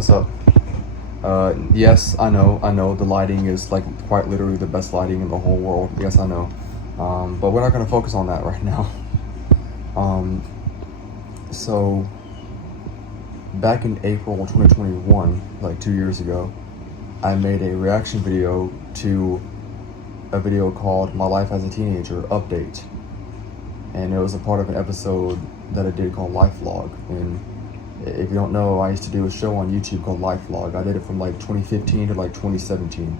What's up? Yes, I know, the lighting is like quite literally the best lighting in the whole world. Yes, I know. But we're not gonna focus on that right now. So back in April 2021, like 2 years ago, I made a reaction video to a video called My Life as a Teenager Update. And it was a part of an episode that I did called Life Vlog. And if you don't know, I used to do a show on YouTube called Life Vlog. I did it from like 2015 to like 2017.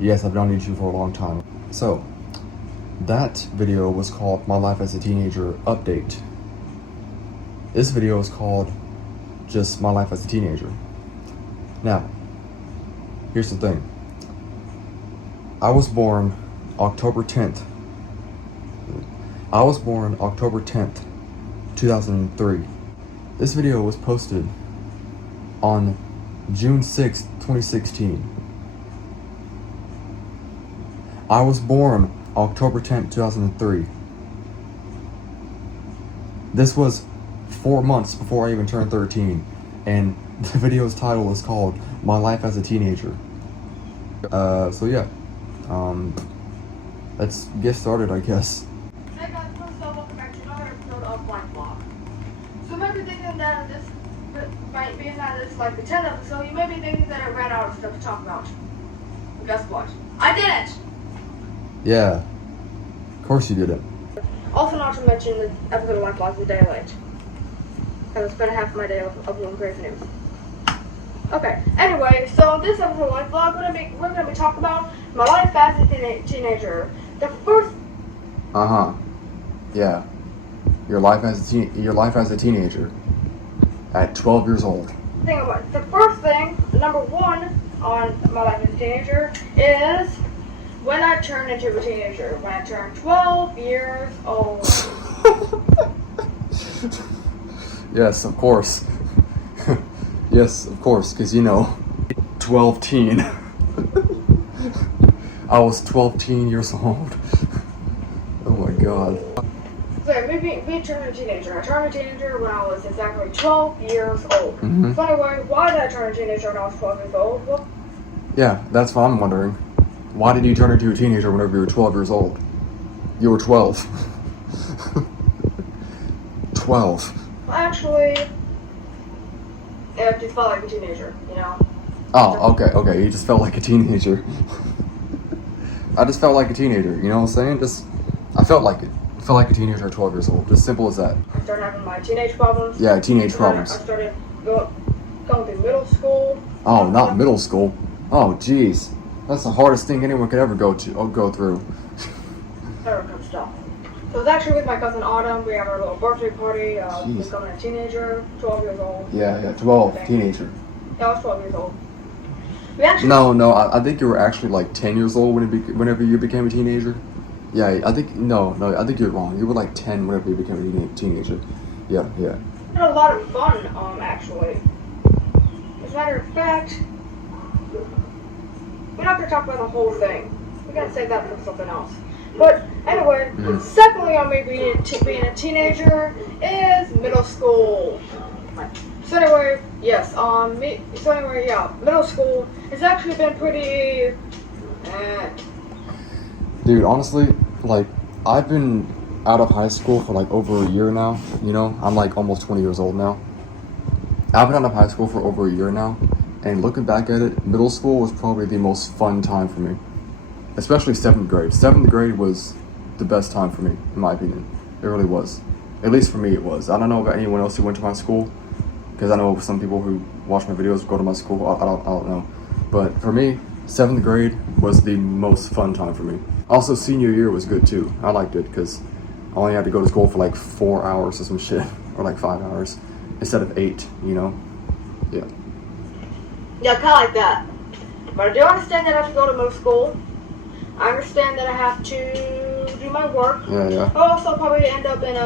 Yes, I've been on YouTube for a long time. So that video was called My Life as a Teenager Update. This video is called just My Life as a Teenager. Now, here's the thing. I was born October 10th. I was born October 10th, 2003. This video was posted on June 6th, 2016. I was born October 10th, 2003. This was 4 months before I even turned 13, and the video's title is called My Life as a Teenager. So yeah, let's get started, I guess. Hey guys, first off, welcome back to another episode of Life Vlog. So you might be thinking that this might be like the 10th episode, you may be thinking that I ran out of stuff to talk about. But guess what? I didn't! Yeah, of course you didn't. Also not to mention the episode of Life Vlog is a day late. I spent half my day uploading crazy news. Okay, anyway, so this episode of Life Vlog, we're gonna be talking about my life as a teenager. The first... Yeah. Your life as a teenager at 12 years old. thing about it. The first thing, number one on my life as a teenager, is when I turned into a teenager. When I turned 12 years old. Yes, of course. Yes, of course, because 12 teen. I was 12 teen years old. Oh my god. So me turning a teenager. I turned a teenager when I was exactly 12 years old. Mm-hmm. So anyway, why did I turn a teenager when I was 12 years old? Well, Yeah, that's what I'm wondering. Why did you turn into a teenager whenever you were 12 years old? You were 12. 12. actually, it just felt like a teenager, you know? Oh, okay. You just felt like a teenager. I just felt like a teenager, you know what I'm saying? I felt like it. I felt like a teenager at 12 years old. Just simple as that. I started having my teenage problems. Yeah, teenage problems. I started going through middle school. Oh, not middle school. Oh, jeez. That's the hardest thing anyone could ever go through. That kind of stuff. So it was actually with my cousin Autumn. We had our little birthday party. Becoming a teenager, 12 years old. Yeah, 12, teenager. Yeah, I was 12 years old. We actually... No, I think you were actually like 10 years old whenever you became a teenager. Yeah, I think, no, I think you're wrong. You were like 10 whenever you became a teenager. Yeah. We had a lot of fun, actually. As a matter of fact, we're not going to talk about the whole thing. We're going to save that for something else. But anyway, secondly on me being a teenager is middle school. So anyway, yes, middle school has actually been pretty... Dude, honestly, like, I've been out of high school for like over a year now, I'm like almost 20 years old now. I've been out of high school for over a year now, and looking back at it, middle school was probably the most fun time for me. Especially 7th grade. 7th grade was the best time for me, in my opinion. It really was. At least for me it was. I don't know about anyone else who went to my school, because I know some people who watch my videos go to my school, I don't know. But for me, 7th grade was the most fun time for me. Also, senior year was good too. I liked it because I only had to go to school for like 4 hours or some shit, or like 5 hours, instead of 8, Yeah. Yeah, kind of like that. But I do understand that I have to go to middle school. I understand that I have to do my work. Yeah. I'll also probably end up in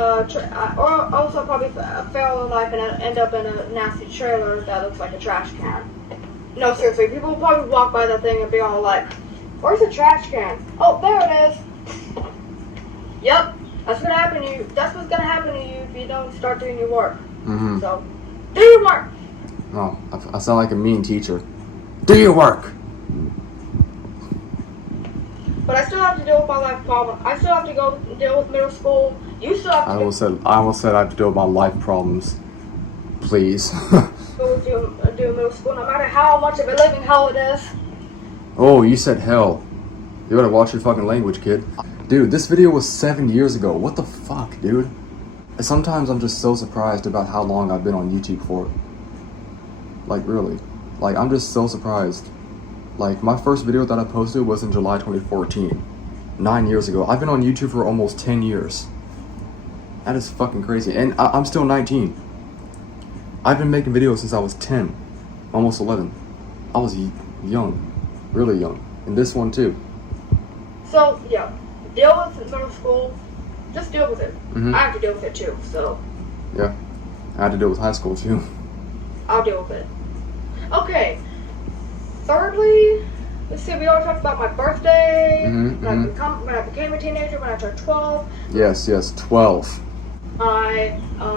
fail in life and end up in a nasty trailer that looks like a trash can. No, seriously, people will probably walk by that thing and be all like, "Where's the trash can? Oh, there it is." Yep, that's what's gonna happen to you if you don't start doing your work. Mm-hmm. So, do your work. Oh, I sound like a mean teacher. Do your work. But I still have to deal with my life problem. I still have to go deal with middle school. You still have to I almost said I have to deal with my life problems. Please. do middle school, no matter how much of a living hell it is. Oh, you said hell. You better watch your fucking language, kid. Dude, this video was 7 years ago. What the fuck, dude? Sometimes I'm just so surprised about how long I've been on YouTube for. Like, really. Like, I'm just so surprised. Like, my first video that I posted was in July 2014. 9 years ago. I've been on YouTube for almost 10 years. That is fucking crazy. And I'm still 19. I've been making videos since I was 10. Almost 11. I was young. Really young. And this one, too. So, yeah. Deal with middle school. Just deal with it. Mhm. I have to deal with it, too, so. Yeah. I had to deal with high school, too. I'll deal with it. Okay. Thirdly, let's see, we already talked about my birthday, when I became a teenager, when I turned 12, Yes, 12. my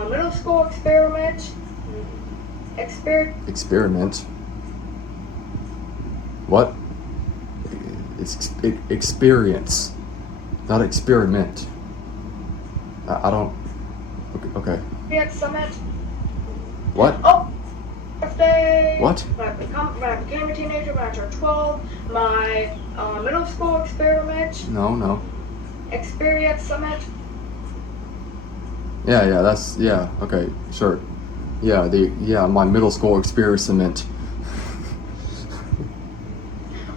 middle school experiment, Experiment? What? It's experience, not experiment. I don't. Okay. summit. What? Oh, birthday. What? When I became a teenager, when I turned 12, my middle school experiment, No. experience summit. Yeah, okay, sure. My middle school experiment.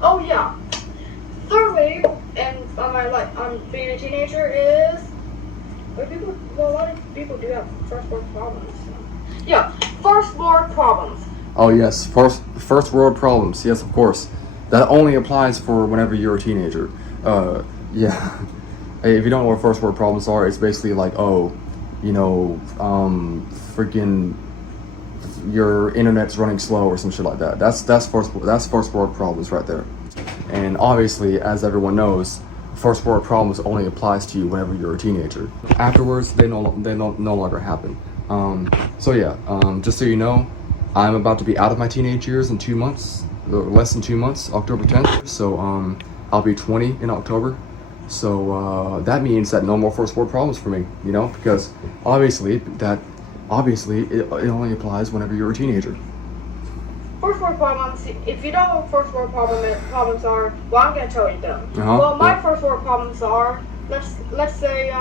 Oh yeah. Thirdly, and on being a teenager is, a lot of people do have first world problems. Yeah, first world problems. Oh yes, first world problems. Yes, of course. That only applies for whenever you're a teenager. Yeah. Hey, if you don't know what first world problems are, it's basically like, freaking your internet's running slow or some shit like that. That's first world problems right there. And obviously, as everyone knows, first world problems only applies to you whenever you're a teenager. Afterwards, they no longer happen. Just so you know, I'm about to be out of my teenage years in 2 months, or less than 2 months, October 10th. So I'll be 20 in October. So that means that no more first world problems for me, because obviously it only applies whenever you're a teenager. First world problems. If you don't know what first world problems are, well, I'm gonna tell you them. Uh-huh. Well, my first world problems are, let's say,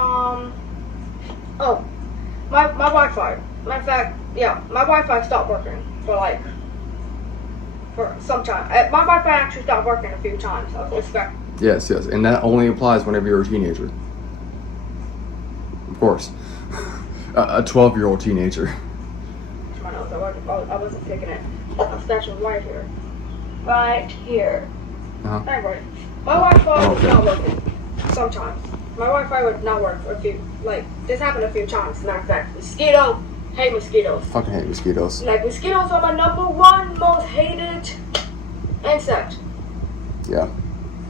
my Wi-Fi. Matter of fact, yeah, my Wi-Fi stopped working for some time. My Wi-Fi actually stopped working a few times. I was expecting. Yes, and that only applies whenever you're a teenager. Of course. A 12-year-old teenager. My nose, I wasn't picking it. I'm scratching right here. Right here. Uh-huh. Anyway, my Wi-Fi was not working sometimes. My Wi-Fi would not work for this happened a few times. Matter of fact, hate mosquitoes. Fucking hate mosquitoes. Like, mosquitoes are my #1 most hated insect. Yeah.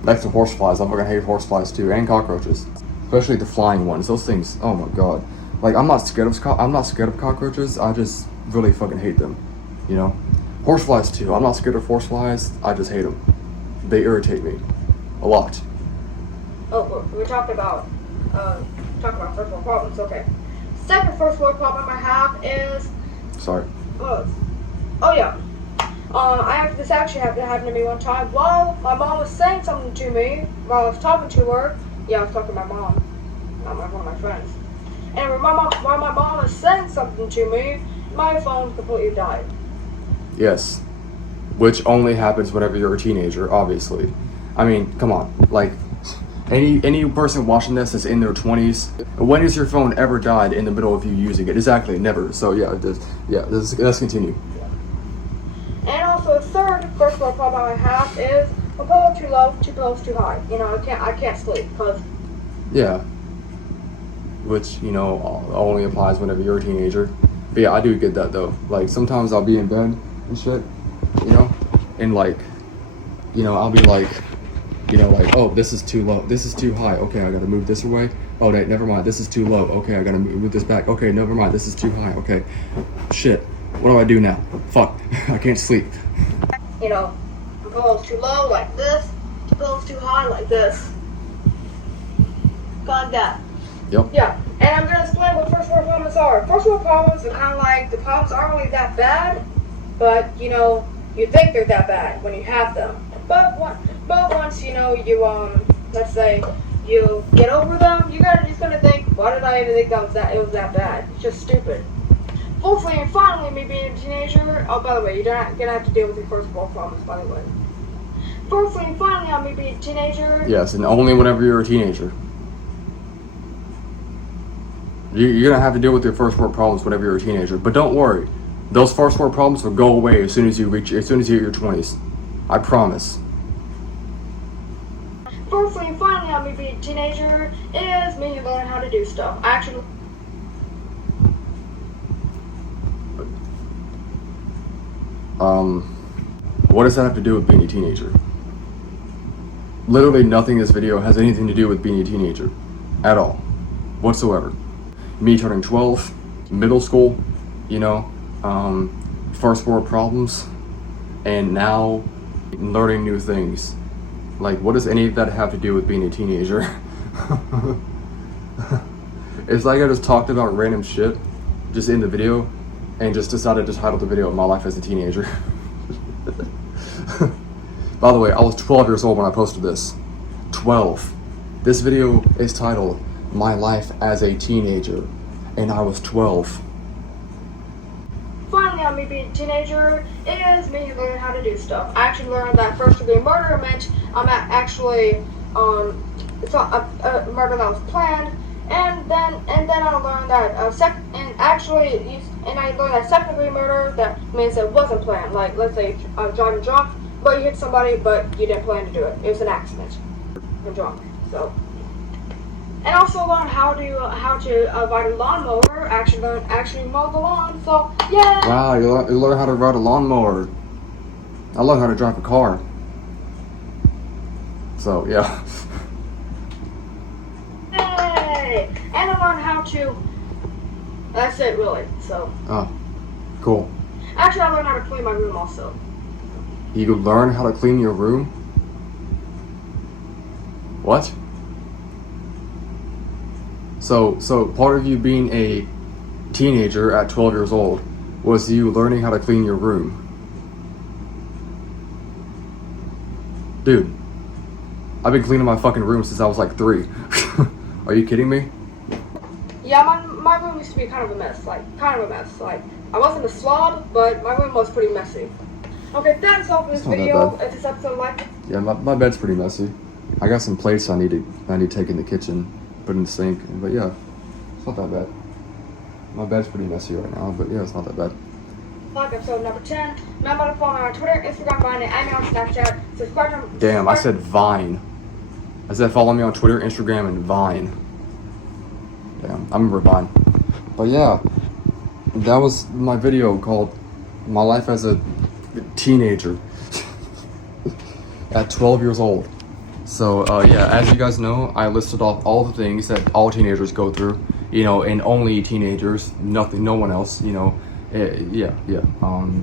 Next to horseflies, I fucking hate horseflies too, and cockroaches. Especially the flying ones. Those things, oh my god. Like, I'm not scared of cockroaches, I just really fucking hate them. Horseflies too. I'm not scared of horseflies, I just hate them. They irritate me. A lot. Oh, we're talking about first world problems, okay. Second first world problem I have is, Sorry. this actually happened to me one time while my mom was saying something to me, while I was talking to her. Yeah, I was talking to my mom, not one of my friends. And while my mom was saying something to me, my phone completely died. Yes. Which only happens whenever you're a teenager, obviously. I mean, come on. Like, any person watching this is in their 20s. When has your phone ever died in the middle of you using it? Exactly, never. So let's continue. And also, the third first world problem I have is my pillow too low, two pillows too high. I can't sleep because. Yeah. Which, only applies whenever you're a teenager. But yeah, I do get that though. Like, sometimes I'll be in bed and shit, and I'll be like, oh, this is too low, this is too high, okay, I gotta move this away. Oh, never mind, this is too low, okay, I gotta move this back, okay, never mind, this is too high, okay, shit. What do I do now? Fuck, I can't sleep. You know, the pillow's too low like this, the pillow's too high like this. Like that. Yep. Yeah, and I'm gonna explain what first world problems are. First world problems are kind of like the problems aren't really that bad, but you know, you think they're that bad when you have them. But once you know you let's say you get over them, you're just gonna think, why did I even think it was that bad? It's just stupid. Fourthly and finally, me being a teenager. Oh, by the way, you're not gonna have to deal with your first world problems, by the way. Fourthly and finally, on me being a teenager. Yes, and only whenever you're a teenager. You're gonna have to deal with your first world problems whenever you're a teenager. But don't worry, those first world problems will go away as soon as you hit your 20s. I promise. Fourthly and finally, on me being a teenager is me learning how to do stuff. I actually. What does that have to do with being a teenager? Literally nothing in this video has anything to do with being a teenager. At all. Whatsoever. Me turning 12, middle school, you know, first world problems, and now learning new things. Like, what does any of that have to do with being a teenager? It's like I just talked about random shit just in the video and just decided to title the video My Life as a Teenager. By the way, I was 12 years old when I posted this. 12. This video is titled My Life as a Teenager, and I was 12. Finally, on me being a teenager is me learning how to do stuff. I actually learned that first degree murder meant it's not a murder that was planned, and then I learned that I learned that second degree murder that means it wasn't planned. Like, let's say I'm driving drunk, but you hit somebody, but you didn't plan to do it. It was an accident. You're drunk, so. And also learn how to ride a lawnmower. Actually mow the lawn. So yeah. Wow, you learn how to ride a lawnmower. I learned how to drive a car. So yeah. Hey, and I learned how to. That's it, really. So. Oh, cool. Actually, I learned how to clean my room also. You learn how to clean your room? What? So part of you being a teenager at 12 years old was you learning how to clean your room. Dude, I've been cleaning my fucking room since I was like 3. Are you kidding me? Yeah, my room used to be kind of a mess. Like, I wasn't a slob, but my room was pretty messy. Okay, that's all for this video. If this episode liked it. Yeah, my bed's pretty messy. I got some plates I need to take in the kitchen, put in the sink. But yeah, it's not that bad. My bed's pretty messy right now, but yeah, it's not that bad. Like episode number 10. Remember to follow me on Twitter, Instagram, Vine, and add me on Snapchat. Subscribe to. Damn, I said Vine. I said follow me on Twitter, Instagram, and Vine. Damn, I remember Vine. But yeah, that was my video called My Life as a Teenager at 12 years old. So yeah, as you guys know, I listed off all the things that all teenagers go through, you know, and only teenagers, no one else, you know.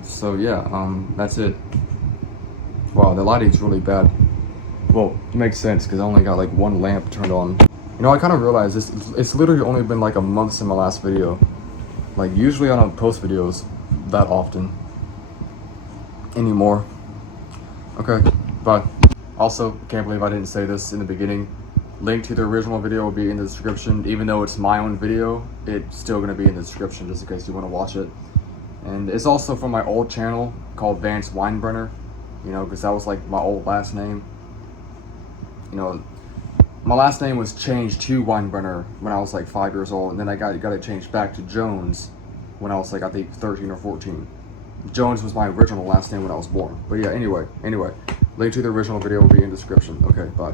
So yeah, that's it. Wow, the lighting's really bad. Well, it makes sense because I only got like one lamp turned on. You know, I kind of realized it's literally only been like a month since my last video. Like, usually I don't post videos that often anymore. Okay, bye. Also, can't believe I didn't say this in the beginning. Link to the original video will be in the description. Even though it's my own video, it's still going to be in the description just in case you want to watch it. And it's also from my old channel called Vance Weinbrenner, you know, because that was like my old last name. You know, my last name was changed to Weinbrenner when I was like 5 years old, and then I got it changed back to Jones when I was like, I think 13 or 14. Jones was my original last name when I was born. But yeah, anyway, link to the original video will be in the description. Okay, bye.